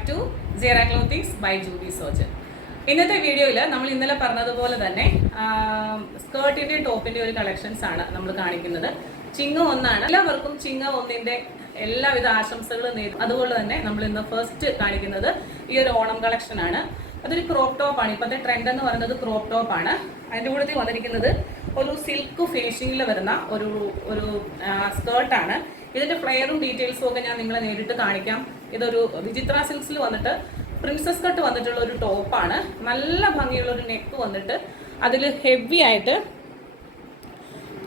Back to Sierra clothings by Jubi Sojan. ഇന്നത്തെ വീഡിയോയിൽ നമ്മൾ ഇന്നലെ പറഞ്ഞതുപോലെ തന്നെ സ്കേർട്ടിൻ്റെയും ടോപ്പിൻ്റെയും ഒരു കളക്ഷൻസ് ആണ് നമ്മൾ കാണിക്കുന്നത്. ചിങ്ങ ഒന്നാണ്. എല്ലാവർക്കും ചിങ്ങ ഒന്നിൻ്റെ എല്ലാവിധ ആശംസകളും നേരും. അതുപോലെ തന്നെ നമ്മൾ ഇന്ന് ഫസ്റ്റ് കാണിക്കുന്നത് ഈ ഒരു ഓണം കളക്ഷൻ ആണ്. അതൊരു ക്രോപ്പ് ടോപ്പാണ്. ഇപ്പോഴത്തെ ട്രെൻഡ് എന്ന് പറയുന്നത് ക്രോപ്പ് ടോപ്പാണ്. അതിൻ്റെ കൂടെ വന്നിരിക്കുന്നത് ഒരു സിൽക്ക് ഫിനിഷിങ്ങിൽ വരുന്ന ഒരു സ്കേർട്ടാണ്. ഇതിൻ്റെ ഫ്ലെയറും ഡീറ്റെയിൽസും ഒക്കെ ഞാൻ നിങ്ങളെ നേരിട്ട് കാണിക്കാം. ഇതൊരു വിചിത്ര സിൽക്സിൽ വന്നിട്ട് പ്രിൻസസ് കട്ട് വന്നിട്ടുള്ള ഒരു ടോപ്പാണ്. നല്ല ഭംഗിയുള്ള ഒരു നെക്ക് വന്നിട്ട് അതിൽ ഹെവി ആയിട്ട്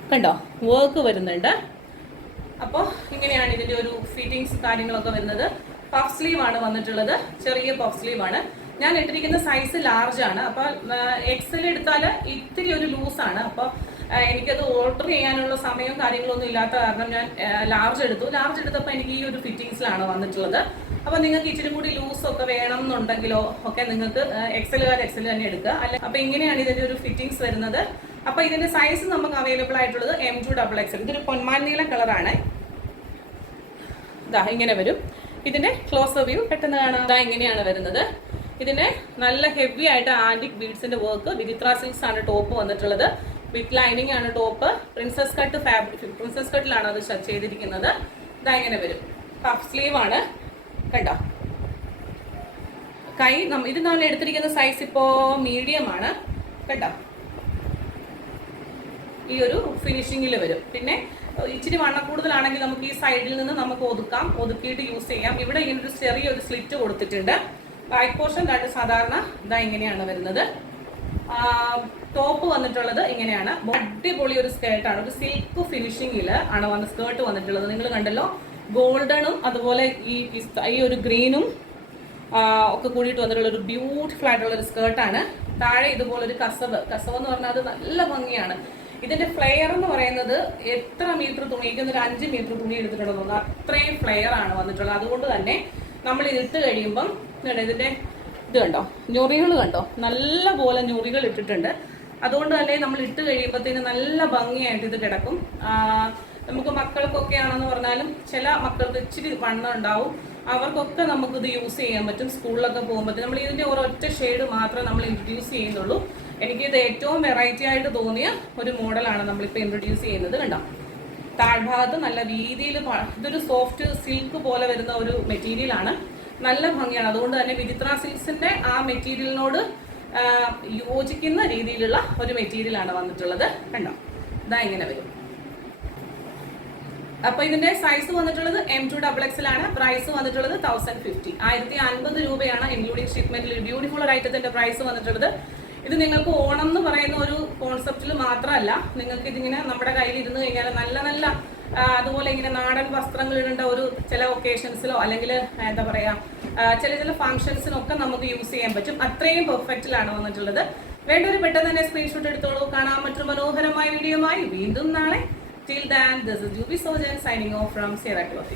കണ്ടോ വർക്ക് വരുന്നുണ്ട്. അപ്പോൾ ഇങ്ങനെയാണ് ഇതിൻ്റെ ഒരു ഫിറ്റിങ്സ് കാര്യങ്ങളൊക്കെ വരുന്നത്. പഫ് സ്ലീവ് ആണ് വന്നിട്ടുള്ളത്. ചെറിയ പഫ് സ്ലീവ് ആണ്. ഞാൻ ഇട്ടിരിക്കുന്ന സൈസ് ലാർജ് ആണ്. അപ്പോൾ എക്സൽ എടുത്താൽ ഇത്തിരി ഒരു ലൂസാണ്. അപ്പോൾ എനിക്കത് ഓൾട്ടർ ചെയ്യാനുള്ള സമയവും കാര്യങ്ങളൊന്നും ഇല്ലാത്ത കാരണം ഞാൻ ലാർജ് എടുത്തപ്പോൾ എനിക്ക് ഈ ഒരു ഫിറ്റിങ്സിലാണ് വന്നിട്ടുള്ളത്. അപ്പോൾ നിങ്ങൾക്ക് ഇച്ചിരി കൂടി ലൂസൊക്കെ വേണം എന്നുണ്ടെങ്കിലോ ഒക്കെ നിങ്ങൾക്ക് എക്സൽ തന്നെ എടുക്കുക. അല്ലെ അപ്പോൾ ഇങ്ങനെയാണ് ഇതിൻ്റെ ഒരു ഫിറ്റിങ്സ് വരുന്നത്. അപ്പോൾ ഇതിൻ്റെ സൈസ് നമുക്ക് അവൈലബിൾ ആയിട്ടുള്ളത് M2XXL. ഇതൊരു പൊന്മാൻ നീല കളറാണ്. ഇതാ ഇങ്ങനെ വരും. ഇതിൻ്റെ ക്ലോസ് വ്യൂ പെട്ടെന്ന് കാണാം. ഇതാ ഇങ്ങനെയാണ് വരുന്നത്. ഇതിന് നല്ല ഹെവി ആയിട്ട് ആന്റിക് ബീഡ്സിന്റെ വർക്ക്. വിചിത്ര സിൽക്സ് ആണ് ടോപ്പ് വന്നിട്ടുള്ളത്. വിത്ത് ലൈനിങ് ആണ് top. Princess cut fabric, princess കട്ടിലാണ് അത് ചെയ്തിരിക്കുന്നത്. ഇതാ ഇങ്ങനെ വരും. പഫ് സ്ലീവ് ആണ് കണ്ടോ. കൈ ഇത് നമ്മൾ എടുത്തിരിക്കുന്ന സൈസ് ഇപ്പോൾ മീഡിയം ആണ് കേട്ടോ. ഈ ഒരു ഫിനിഷിങ്ങിൽ വരും. പിന്നെ ഇച്ചിരി വണ്ണ കൂടുതലാണെങ്കിൽ നമുക്ക് ഈ സൈഡിൽ നിന്ന് നമുക്ക് ഒതുക്കിയിട്ട് യൂസ് ചെയ്യാം. ഇവിടെ ഇങ്ങനെ ഒരു ചെറിയൊരു സ്ലിറ്റ് കൊടുത്തിട്ടുണ്ട്. ബാക്ക് പോർഷൻ കണ്ട് സാധാരണ ഇതാ ഇങ്ങനെയാണ് വരുന്നത്. ടോപ്പ് വന്നിട്ടുള്ളത് ഇങ്ങനെയാണ്. അടിപൊളി ഒരു സ്കേർട്ടാണ്. ഒരു സിൽക്ക് ഫിനിഷിങ്ങിൽ ആണ് സ്കേർട്ട് വന്നിട്ടുള്ളത്. നിങ്ങൾ കണ്ടല്ലോ, ഗോൾഡനും അതുപോലെ ഈ ഒരു ഗ്രീനും ഒക്കെ കൂടിയിട്ട് വന്നിട്ടുള്ള ഒരു ബ്യൂട്ടിഫുൾ ആയിട്ടുള്ള ഒരു സ്കേർട്ടാണ്. താഴെ ഇതുപോലൊരു കസവ് എന്ന് പറഞ്ഞാൽ അത് നല്ല ഭംഗിയാണ്. ഇതിന്റെ ഫ്ലെയർ എന്ന് പറയുന്നത് എത്ര മീറ്റർ തുണി, ഒരു 5 മീറ്റർ തുണി എടുത്തിട്ടുണ്ടെന്ന് അത്രയും ഫ്ലെയർ ആണ് വന്നിട്ടുള്ളത്. അതുകൊണ്ട് തന്നെ നമ്മൾ ഇട്ട് കഴിയുമ്പം ഇതിന്റെ ഇത് കണ്ടോ, ഞൊറികൾ കണ്ടോ, നല്ല പോലെ ഞൊറികൾ ഇട്ടിട്ടുണ്ട്. അതുകൊണ്ട് തന്നെ നമ്മൾ ഇട്ട് കഴിയുമ്പോഴത്തേന് നല്ല ഭംഗിയായിട്ട് ഇത് കിടക്കും. നമുക്ക് മക്കൾക്കൊക്കെ ആണെന്ന് പറഞ്ഞാലും ചില മക്കൾക്ക് ഇച്ചിരി വണ്ണം ഉണ്ടാവും. അവർക്കൊക്കെ നമുക്കിത് യൂസ് ചെയ്യാൻ പറ്റും. സ്കൂളിലൊക്കെ പോകുമ്പോഴത്തേന് നമ്മൾ ഇതിൻ്റെ ഒരൊറ്റ ഷെയ്ഡ് മാത്രമേ നമ്മൾ ഇൻട്രൊഡ്യൂസ് ചെയ്യുന്നുള്ളൂ. എനിക്കിത് ഏറ്റവും വെറൈറ്റി ആയിട്ട് തോന്നിയ ഒരു മോഡലാണ് നമ്മളിപ്പോൾ ഇൻട്രൊഡ്യൂസ് ചെയ്യുന്നത്. കണ്ടോ, താഴ്ഭാഗത്ത് നല്ല രീതിയിൽ ഇതൊരു സോഫ്റ്റ് സിൽക്ക് പോലെ വരുന്ന ഒരു മെറ്റീരിയലാണ്. നല്ല ഭംഗിയാണ്. അതുകൊണ്ട് തന്നെ വിചിത്ര സിൽക്സിന്റെ ആ മെറ്റീരിയലിനോട് യോജിക്കുന്ന രീതിയിലുള്ള ഒരു മെറ്റീരിയലാണ് വന്നിട്ടുള്ളത്. കണ്ടോ, ഇതാ ഇങ്ങനെ വരും. അപ്പൊ ഇതിന്റെ സൈസ് വന്നിട്ടുള്ളത് M2XXL ആണ്. പ്രൈസ് വന്നിട്ടുള്ളത് 1050, 1050 രൂപയാണ് ഇൻക്ലൂഡിംഗ് ഷിപ്മെന്റിൽ. ബ്യൂട്ടിഫുൾ ഒരു ഐറ്റത്തിന്റെ പ്രൈസ് വന്നിട്ടുള്ളത്. ഇത് നിങ്ങൾക്ക് ഓണം എന്ന് പറയുന്ന ഒരു കോൺസെപ്റ്റിൽ മാത്രമല്ല, നിങ്ങൾക്ക് ഇതിങ്ങനെ നമ്മുടെ കയ്യിൽ ഇരുന്ന് കഴിഞ്ഞാൽ നല്ല അതുപോലെ ഇങ്ങനെ നാടൻ വസ്ത്രങ്ങൾ ഇടേണ്ട ഒരു ചില ഒക്കേഷൻസിലോ അല്ലെങ്കിൽ എന്താ പറയാ ചില ഫംഗ്ഷൻസിനൊക്കെ നമുക്ക് യൂസ് ചെയ്യാൻ പറ്റും. അത്രയും പെർഫെക്റ്റിലാണ് വന്നിട്ടുള്ളത്. വേണ്ടൊരു പെട്ടെന്ന് തന്നെ സ്ക്രീൻഷോട്ട് എടുത്തോളൂ. കാണാൻ മറ്റൊരു മനോഹരമായ വീഡിയോയുമായി വീണ്ടും നാളെ. Till then, this is Jubi Sojan signing off from Sierra Clothing.